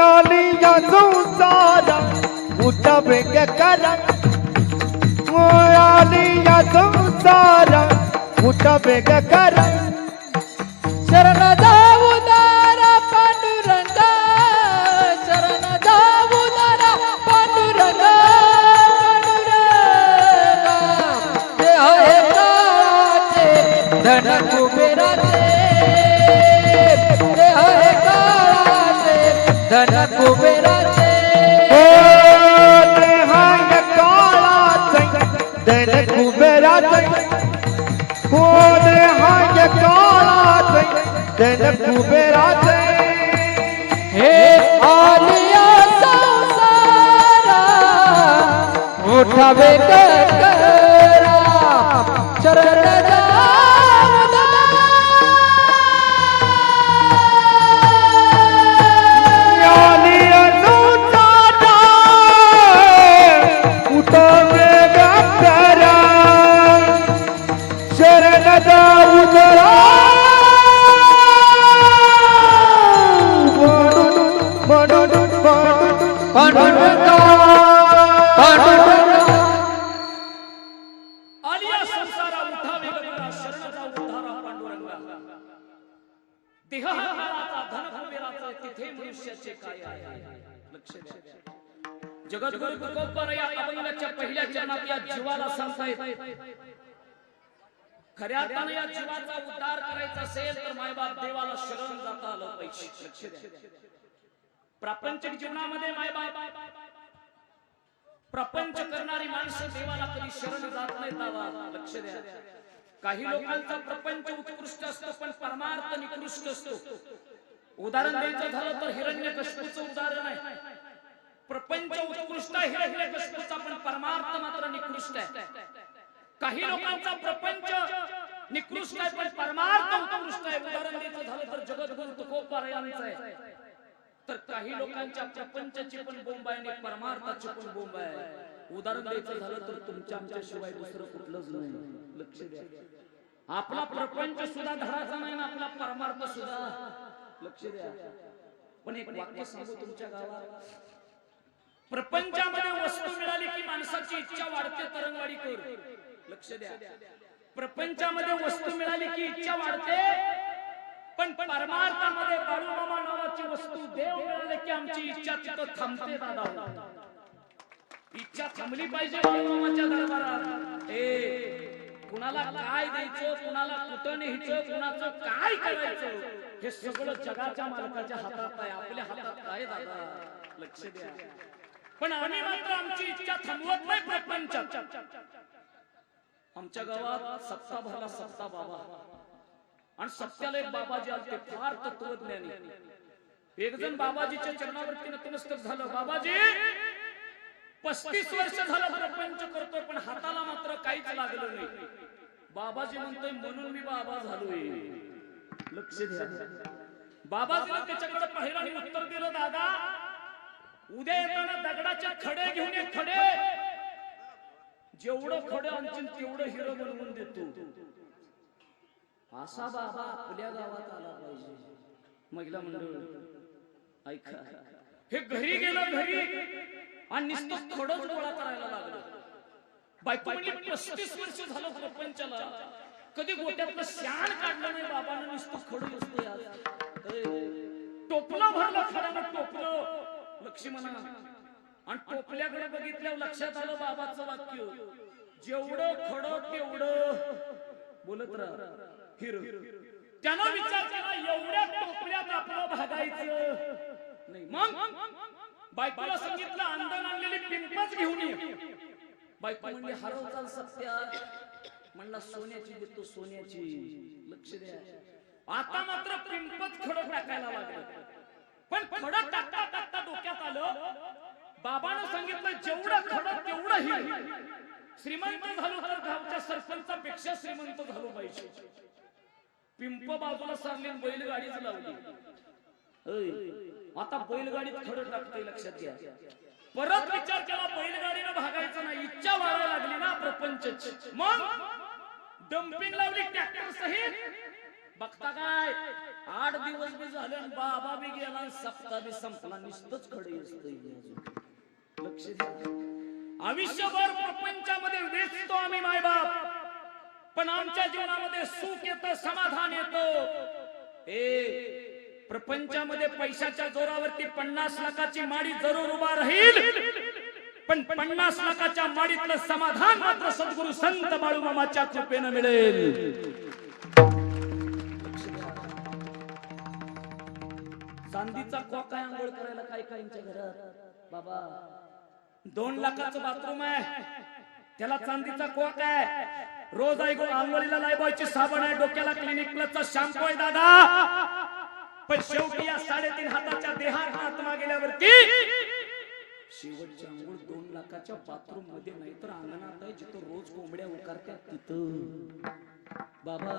आली या संसारा मोठा वेग करा आली या संसारा मोठा वेग करा शरण जाऊ दारा पांडुरंगा शरण जाऊ दारा पांडुरंगा पांडुरंगा ते आहे काळाचे धन कुबेराचे ते आहे काळाचे धन कुबेराचे हाय काळाचे धन कुबेराचे हो हाय काळाचे धन कुबेराचे हे आलिया संसारा मोठा वेग करा शरण जाऊ आली संसारा मोठा वेग करा शरण जाऊ जरा पांडुरंगा पांडुरंगा वाचा तिथे मनुष्याचे काय आहे. लक्ष द्या. जगद्गुरु तुकोबर या अभंगाच्या पहिल्या चरणात या जीवाला सांगतायत, खऱ्या अर्थाने या जीवाचा उद्धार करायचा असेल तर मायबाप देवाला शरण जाता आलं पाहिजे. लक्ष द्या. प्रापंचिक जीवनामध्ये मायबाप प्रपंच करणारी माणसं देवाला कधी शरण जात नाही दादा. लक्ष द्या. काही लोकांचा प्रपंच उत्कृष्ट असतो पण परमार्थ निकृष्ट असतो. उदाहरण द्यायचं झालं तर हिरण्यकश्यपूचं उदाहरण आहे. प्रपंच उत्कृष्ट आहे हिरण्यकश्यपूचा, पण परमार्थ मात्र निकृष्ट आहे. काही लोकांचा प्रपंच निकृष्ट आहे पण परमार्थ उत्कृष्ट आहे. उदाहरण द्यायचं झालं तर जगद्गुरु तुकोबर यांचं आहे. तर काही लोकांच्या प्रपंचाची पण बोंब आहे आणि परमार्थाची पण बोंब आहे. उदाहरण द्यायचं झालं तर तुमच्या आमच्या शिवाय दुसरं कुठलंच नाही. लक्ष द्या. आपला प्रपंच सुद्धा धडाचा नाही ना आपला परमार्थ सुद्धा. लक्ष द्या. पण एक वाक्य सांगू तुमच्या गावात, प्रपंचामध्ये वस्तू मिळाली की माणसाची इच्छा वाढते तरंगवाडी कर. लक्ष द्या. प्रपंचामध्ये वस्तू मिळाली की इच्छा वाढते, पण परमार्थामध्ये बाळूमामा नावाची वस्तू देव मिळाले की आमची इच्छा तिथं थांबते दादा. इच्छा थांबली पाहिजे बाळूमामाच्या दरबारात. कुणाला काय द्यायचं, कुणाला कुठं न्यायचं, कुणाचं काय करायचं, हे सगळं जगाच्या मालकाच्या हातात आहे. आपल्या हातात काय दादा. लक्ष द्या. पण आम्ही मात्र आमची इच्छा थांबवत नाही प्रपंचात. आमच्या गावात सप्ता भरला सप्ता बाबा, आणि सत्याला एक बाबाजी आलते फार तत्वज्ञानी. एक जण बाबाजीच्या चरणावरती नतमस्तक झालं. बाबाजी 35 वर्ष झालं प्रपंच करतोय पण हाताला मात्र काहीच लागलं नाही. बाबाजी म्हणतोय म्हणून मी बाबा झालोय. लक्ष द्या. बाबाजीने त्याच्याकडे पाहिलं आणि उत्तर दिलं, दादा उद्या येताना दगडाच्या खडे घेऊन ये. खडे जेवढं खडे आणतील तेवढं हिरो बनवून देतो. असा बाबा आपल्या गावात आला पाहिजे. महिला मंडळ ऐका, हे घरी गेलं घरी आणि नुसतं खडच गोळा करायला लागलं. बायको म्हणली 35 वर्ष झालं प्रपंचाला कधी गोट्यातलं शान काढलं नाही बाबांना, नुसतं खडू असतो यार. टोपलं भरलं खड्यानं टोपलं. लक्ष्मी म्हणा. आणि टोपल्याकडे बघितल्यावर लक्षात आलं बाबाचं वाक्य, जेवढं खडं तेवढं बोलत राहा हिरो. त्यानं विचार केला एवढ्या टोपल्यात आपलं भागायचं नाही. मग बायकोला सांगितलं अंधन आणलेली पिंपच घेऊन ये. बायको म्हणली हरवचाल सत्या. म्हणला सोन्याची देतो सोन्याची. लक्ष द्या. आता मात्र पिंपच खडं टाकायला लागलं. पण खडं टाकता टाकता डोक्यात आलं, बाबानं सांगितलं जेवढं खडं तेवढं हिरो. श्रीमंत झालो तर गावच्या सरपंचापेक्षा श्रीमंत झालो पाहिजे. पिंप बाजूला सारली बैलगाडीच लावली. आता बैलगाडीत खडं टाकतोय. लक्षात घ्या. परत विचार केला बैलगाडीनं भागायचं नाही. इच्छा वाढायला लागली ना प्रपंचाची. मग डम्पिंग लावली ट्रॅक्टर सहित. बघता काय 8 दिवस बी झाले आणि बाबा बी गेला आणि सप्ताह बी संपला. नुसतंच खडे असतंय. लक्ष द्या. आयुष्यभर प्रपंचामध्ये वेचतो आम्ही मायबाप, पण आमच्या जीवनामध्ये सुख येतं, समाधान येतं. प्रपंचामध्ये पैशाच्या जोरावरती 50 लाखाची माडी जरूर उभा राहील, पण 50 लाखाच्या माडीतलं समाधान मात्र सद्गुरु संत बाळूमामाच्या कृपेने मिळेल. चांदीचा कॉक आहे आंघोळ करायला काही काहींच्या घरात बाबा. 2 लाखाचं बाथरूम आहे, त्याला चांदीचा कॉक आहे. रोज आंघोळीला लायबॉयची साबण आहे, डोक्याला क्लिनिक प्लसचा शॅम्पू आहे दादा. पण शेवटी या 3.5 हाताच्या देहात आत्मा गेल्यावरती शेवटची आंघोळ 2 लाखाच्या बाथरूम मध्ये नाही तर अंगणात आहे, जिथं रोज कोंबड्या उकारतात तिथं बाबा.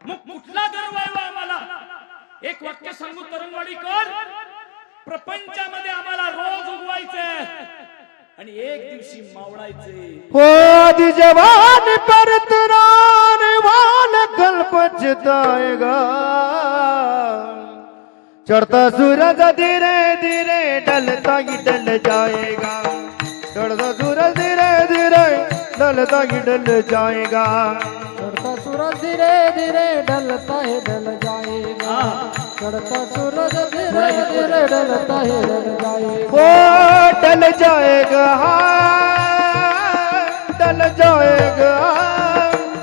मग कुठला गर्व आहे आम्हाला? एक वाक्य सांगू तरंगवाडी कर, प्रपंचामध्ये आम्हाला रोज उगवायचंय आणि एक दिवशी मावळायचे. हो जवान परतरान वाल कल्प चिताएगा, चढ़ता सूरज धीरे धीरे ढलता ही ढल जाएगा. चढ़ता सूरज धीरे धीरे ढलता ही ढल जाएगा. चढ़ता सूरज धीरे धीरे ढलता है ढल जाएगा. चढ़ता सूरज धीरे धीरे ढलता है ढल जाएगा वो डल जाएगा डल जाएगा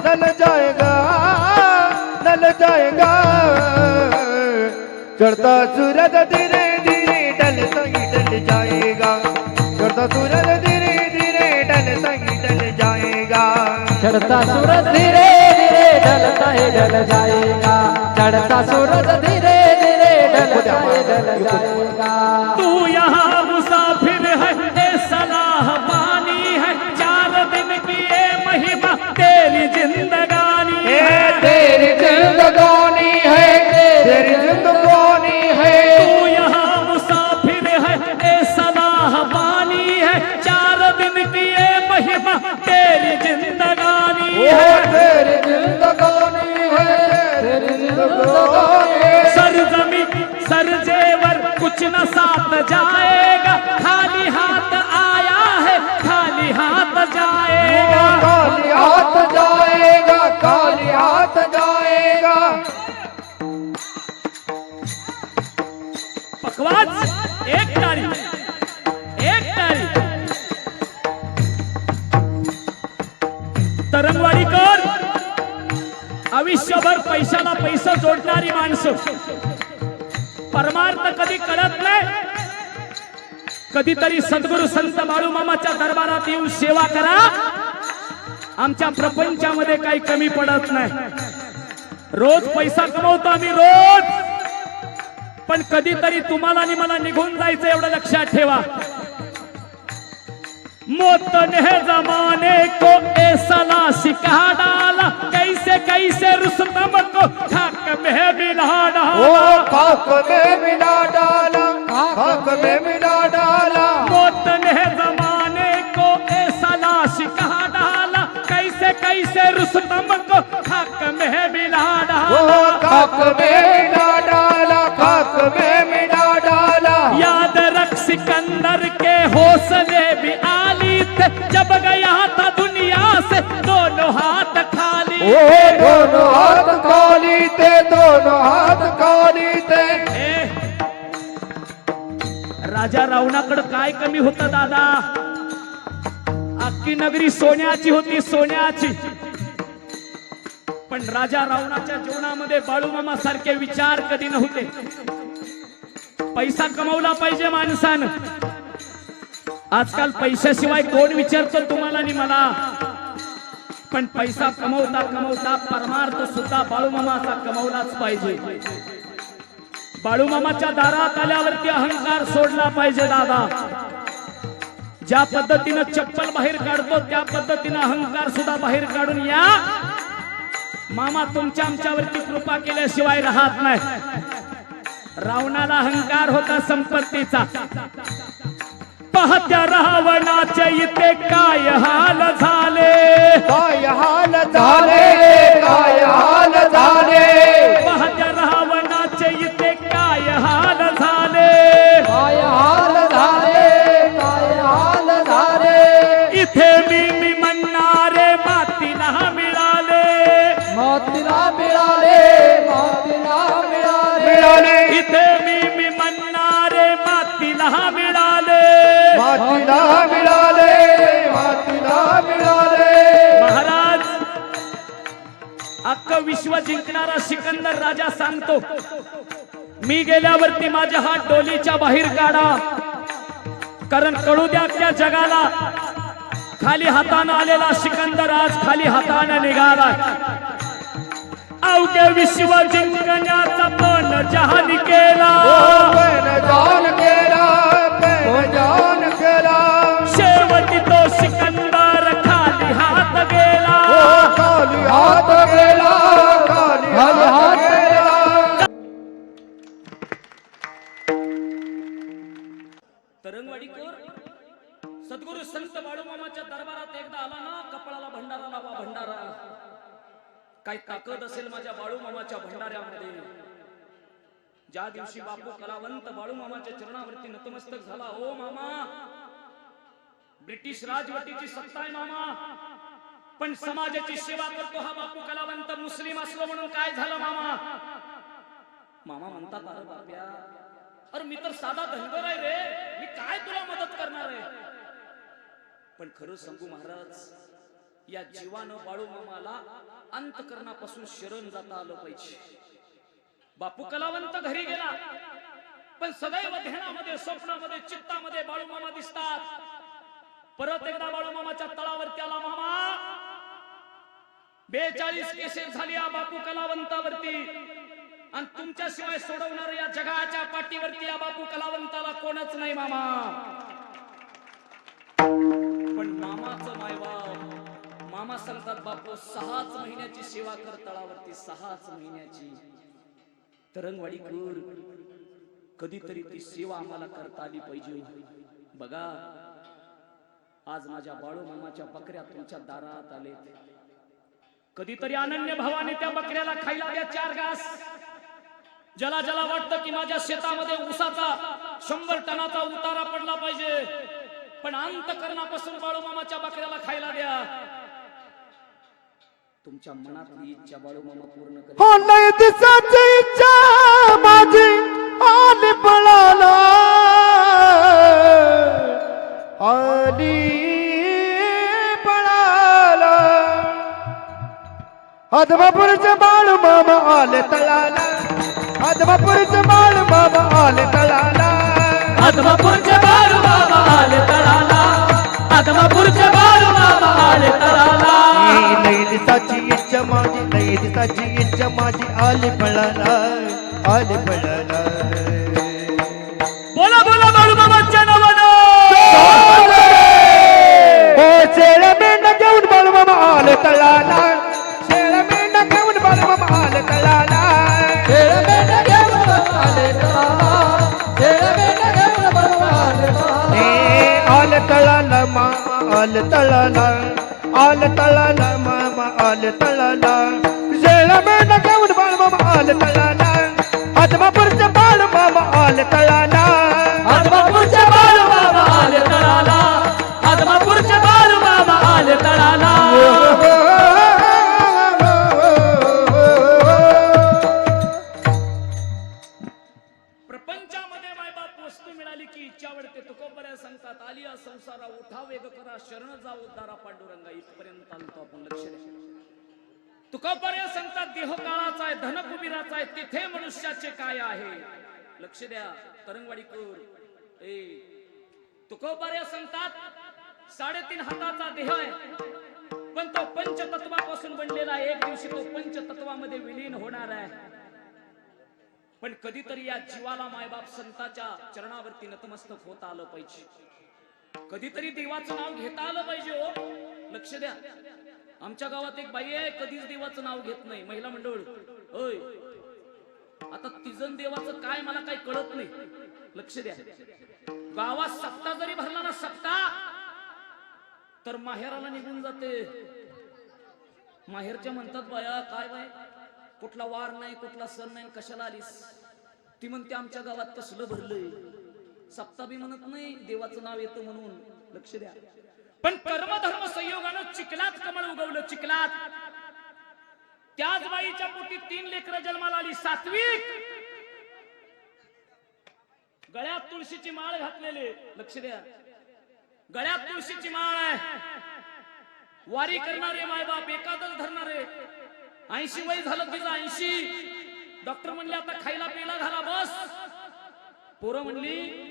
डल जाएगा डल जाएगा चढ़ता सूरज धीरे धीरे ढलता ही ढल जाएगा चढ़ता सूरज धीरे धीरे ढलता ही ढल जाएगा चढ़ता सूरज धीरे धीरे ढलता है ढल जाएगा चढ़ता सूरज धीरे धीरे ढलता है ढल जाएगा तू यहाँ मुसाफिर है ये सलाह पानी है 4 दिन की ये महिमा तेरी जिंदगानी है तेरी जिंदगानी है तेरी जिंदगानी है तू यहाँ मुसाफिर है ये सलाह पानी है 4 दिन की ये महिमा तेरी जिंदगानी है तेरी जिंदगानी है तेरी जिंदगानी सर जमी सर जेवर कुछ न साथ जाएगा खाली हाथ आया है खाली हाथ जाएगा काली हाथ जाएगा काली हाथ जाएगा पखवाज एक तारी तरंगवाडीकर आयुष्यभर पैशाला पैसा जोडणारी माणसं परमार्थ कधी कळत नाही कधीतरी सद्गुरु संत बाळूमामाच्या दरबारात येऊन सेवा करा आमच्या प्रपंचामध्ये काही कमी पडत नाही रोज पैसा कमवतो आम्ही रोज पण कधीतरी तुम्हाला आणि मला निघून जायचं एवढं लक्षात ठेवा मौत ने जमाने को ऐसा सिखा डाला कैसे कैसे रुस्तम को खाक में मिला डाला खाक में मिला डाला खाक में मिला डाला मौत ने जमाने को ऐसा सिखा डाला कैसे कैसे रुस्तम को खाक में मिला डाला खाक में मिला डाला खाक में मिला डाला याद रख सिकंदर के हौसले भी आली थे जब गया था दुनिया से दोनों हाथ खाली दोनों हाथ खाली थे दोनों हाथ खाली थे राजा रावणाकडे काय कमी होतं दादा अख्खी नगरी सोन्याची होती सोन्याची पण राजा रावणाच्या जीवनामध्ये बाळूमामा सारखे विचार कधी नव्हते पैसा कमवला पाहिजे माणसानं आजकाल पैशाशिवाय कोण विचारतो तुम्हाला आणि मला पण पैसा कमवता कमवता परमार्थ सुद्धा बाळूमामाचा कमवलाच पाहिजे बाळूमामाच्या दारात आल्यावरती अहंकार सोडला पाहिजे दादा ज्या पद्धतीनं चप्पल बाहेर काढतो त्या पद्धतीनं अहंकार सुद्धा बाहेर काढून या मामा तुमच्या आमच्यावरती कृपा केल्याशिवाय राहत नाही रावणाला अहंकार होता संपत्तीचा पाहत्या रावणाचे इथे काय हाल झाले काय हाल झाले काय हाल झाले पाहत्या रावणाचे इथे काय हाल झाले काय हाल झाले काय हाल झाले इथे मी म्हणणारे मातीला मिळाले मोतीला मिळाले मोतीला मिळाले मिळाले इथे मी म्हणणारे मातीला मिळाले मातीला मिळाले मातीला मिळाले महाराज अख्खं विश्व जिंकणारा सिकंदर राजा सांगतो मी गेल्यावरती माझे हात डोलीच्या बाहेर काढा कारण कळू द्या त्या जगाला खाली हाताने आलेला सिकंदर आज खाली हाताने निघाला अवघे विश्व जिंकण्याचा पण जहान केला पेन जान केला पेन जान केला शेवटी तो सिकंदर खाली हात गेला खाली हात गेला खाली हात गेला तरंगवाडीकर सद्गुरु संत बाळूमामाच्या दरबारात एकदा आला ना कपाळाला भंडारा लावा भंडारा काय ताकद असेल माझ्या बाळूमामाच्या भंडाऱ्यामध्ये ज्या दिवशी बापू कलावंत बाळूमामाच्या चरणावरती नतमस्तक झाला ओ मामा ब्रिटिश राजवटीची सत्ता आहे मामा पण समाजाची सेवा करतो हा बापू कलावंत मुस्लिम असलो म्हणून काय झालं मामा मामा म्हणतात अरे बाप्या, अरे मी तर साधा धनगर आहे रे, मी काय तुला मदत करणार आहे. पण खरं सांगू महाराज, या जीवानं बाळू मामाला अंतकरणापासून शरण जाता आलं पाहिजे. बापू कलावंत घरी गेला, पण सदैव ध्यानामध्ये, स्वप्नामध्ये, चित्तामध्ये बाळू मामा दिसतात. परत एकदा बाळू मामाच्या तळावरती आला. मामा 42 केसेस झाली या बापू कलावंतावरती, आणि तुमच्याशिवाय सोडवणार या जगाच्या पाठीवरती या बापू कलावंताला कोणच नाही मामा. पण मामाचं मायबाप, मामा सांगतात बापू 6च महिन्याची सेवा कर तळावरती, 6च महिन्याची. तरंगवाडी कर, कधीतरी ती सेवा आम्हाला करता आली पाहिजे. बघा आज माझ्या बाळू मामाच्या बकऱ्या तुमच्या दारात आलेत. कधीतरी अनन्य भावाने त्या बकऱ्याला खायला द्या 4 घास. ज्याला ज्याला वाटतं की माझ्या शेतामध्ये ऊसाचा 100 टनाचा उतारा पडला पाहिजे, पण अंतकरणापासून बाळू मामाच्या बकऱ्याला खायला द्या. तुमच्या मनातली इच्छा बाळू मामा पूर्ण करेल. हो नाही दिसाची इच्छा माझी आली पळाला, आली पळाला. आदमापूरचे बाळू मामा आले तळाला, आदमापूरचे बाळू मामा आले तळाला, आदमापूरचे बाळू मामा आले तळाला, आदमापूरचे बाळू मामा आले तळाला. नाही दिसाची इच्छा माझी, नाही दिसाची इच्छा माझी आली पळाला, आली पळाला. बोला बोला बाळू मामाच्या नावानं. हो शेळ मेंढ घेऊन बाळू मामा आले तळाला, शेळ मेंढ घेऊन बाळू मामा आले तळाला. आले तळाला मामा आले तळाला, आले तळाला मामा आले तळाला. शेळ मेंढ घेऊन बाळू मामा आले तळाला, आदमापूरचे बाळू मामा आले तळाला, आदमापूरचे बाळू मामा आले तळाला, आदमापूरचे बाळू मामा आले तळाला. प्रपंचामध्ये मायबाप वस्तू मिळाली की इच्छा वाढते. तुकोबऱ्या सांगतात आलिया संसारा उठा वेग करा, शरण जा उद्धारा पांडुरंगा. इथपर्यंत आलतो आपण, लक्ष द्या. तुकोबऱ्या सांगतात देह काळाचा आहे, धन कुबीराचा आहे, तिथे मनुष्याचे काय आहे. लक्ष द्या तरंगवाडीकर. तुकोबऱ्या सांगतात 3.5 हाताचा देह आहे, पण तो पंचतत्वापासून बनलेला आहे. एक दिवशी तो पंचतत्वामध्ये विलीन होणार आहे. पण कधीतरी या जीवाला मायबाप संताच्या चरणावरती नतमस्तक होता आलं पाहिजे. कधीतरी देवाचं नाव घेता आलं पाहिजे. हो लक्ष द्या, आमच्या गावात एक बाई आहे, कधीच देवाचं नाव घेत नाही. महिला मंडळ होय, आता तिजन देवाचं काय मला काही कळत नाही. लक्ष द्या, गावात सप्ता जरी भरला ना, सप्ता, तर माहेराला निघून जाते. माहेरच्या म्हणतात बाया काय बाय, कुठला वार नाही, कुठला सण नाही, कशाला आलीस. ती म्हणते आमच्या गावात कसलं भरलंय. सप्ता बी म्हणत नाही, देवाचं नाव येतं म्हणून. लक्ष द्या, पण कर्मधर्म संयोगानं चिखलात कमळ उगवलं. चिखलात त्याच बाईच्या पोटी 3 लेकरं जन्माला आली. सात्विक, गळ्यात तुळशीची माळ घातलेले. लक्ष द्या, गळ्यात तुळशीची माळ आहे. वारी करणारे मायबाप, एकादश धरणारे. 80 वय झालं तिचं, 80. डॉक्टर म्हणले आता खायला प्यायला घाला बस. पोरं म्हणली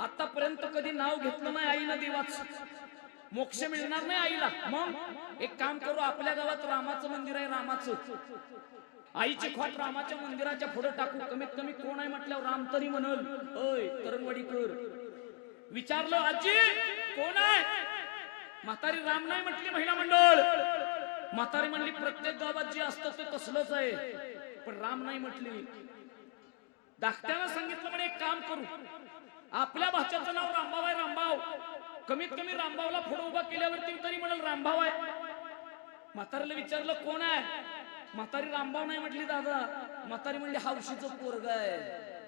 आतापर्यंत कधी नाव घेतलं नाही आईनं देवाचं, मोक्ष मिळणार नाही आईला. मग एक काम करू, आपल्या गावात रामाचं मंदिर आहे, रामाचं. आईची खोट रामाच्या मंदिराच्या पुढे टाकू. कमीत कमी कोण आहे म्हटल्यावर राम तरी म्हणल. ओय तरंगवाडीकर, विचारलं आजी कोण आहे, म्हातारी राम नाही म्हटली. महिला मंडळ म्हातारी म्हणली प्रत्येक गावात जे असतं ते तसलंच आहे, पण राम नाही म्हटली. धाकट्यानं सांगितलं म्हणे एक काम करू, आपल्या भाच्याचं नाव रामभाव आहे, रामभाव. कमीत कमी रामभावला पुढे उभा केल्यावरती तरी म्हणाल रामभाव आहे. म्हातारीला विचारलं कोण आहे, म्हातारी रामभाव नाही म्हटली. दादा, म्हातारी म्हणली हौशीचं पोरग आहे.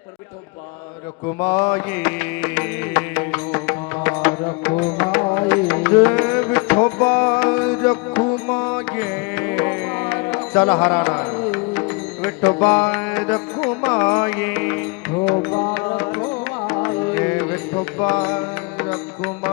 पर विठोबा रकुमाई विठोबा रकुमाई. चला हराणा विठोबा रखुमाई हो बार हो माये विठोबा रखुमाई